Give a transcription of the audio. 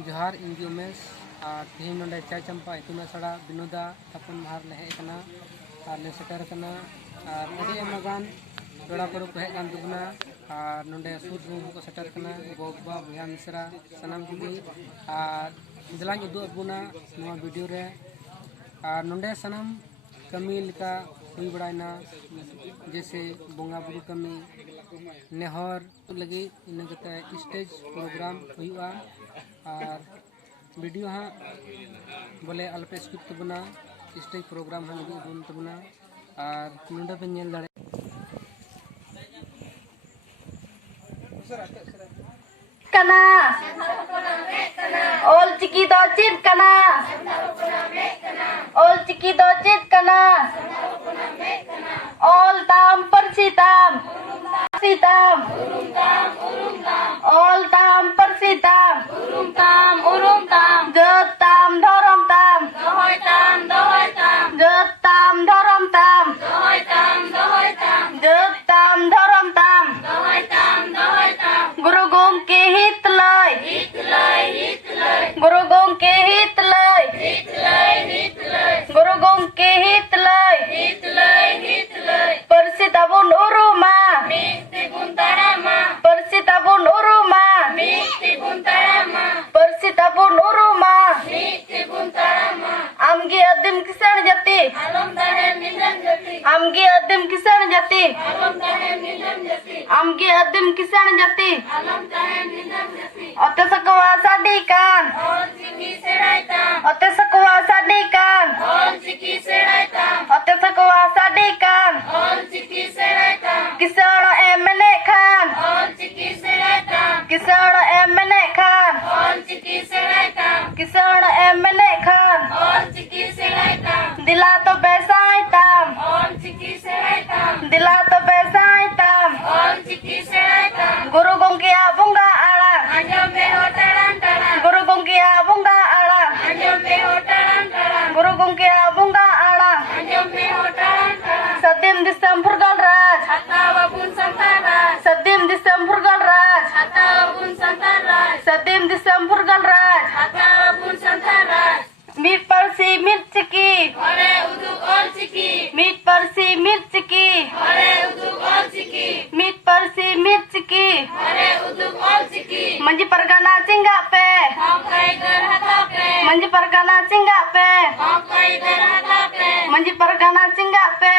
जोहार इंगी उमेश तेहन नोडे चाय चंपा इतुन आसड़ा बिनोदा थापन महार ले हेकना और ले सेटर कना और अभी एमागान पेड़ा पड़ो को हेक कान तबना और नोडे सूट को सेटर कना गोबा बुया मिश्रा सनाम कुगी और जलांग उदु अबुना नवा वीडियो रे और नोडे सनाम कमी लिका हुई बड़ाइना जैसे बोंगा बुरु कमी नेहर लगी इन स्टेज प्रोग्राम हुआ और वीडियो हाँ बोले अल्पे स्किप तबना स्टेज प्रोग्राम हाँ लगी बन तबना और नोडे पे नेल दाड़े कना ओल चिकी दो चित कना ओल चिकी दो चित कना ओल ताम परसिताम सीताम ओल ताम परसिताम उरुम ताम जत ताम धरम ताम जत ताम धरम ताम जत ताम धरम ताम गुरु गोंके हित लय गुरु गोंके हित लय गुरु गोंके हित लय परसिताबुन उरुमा परसिताबुन उरुमा परसिताबुन उरुमा आमगी अदिम किसान जाति आमगी अदिम किसान जाति आमगी अदिम किसान जाति अते सकवा साडिकान अते सकवा साडिकान अते सकवा साडिकान किसान एमने खान किसान एमने खान किसान एमने खान दिला तो बेसाई ताम दिला तो बेसाई ताम गुरु गोंकिया बुंगा आड़ा गुरु गोंकिया बुंगा आड़ा गुरु गोंकिया बुंगा आड़ा सदिम दिसम फुरगल राज सदिम दिसम फुरगल राज सदिम दिसम फुरगल राज मीट परसी मिर्च की मीट परसी मिर्च की मीट परसी मिर्च की मंजी परगना चिंगा पे मंजी परगना चिंगा पे मंजी परगना चिंगा पे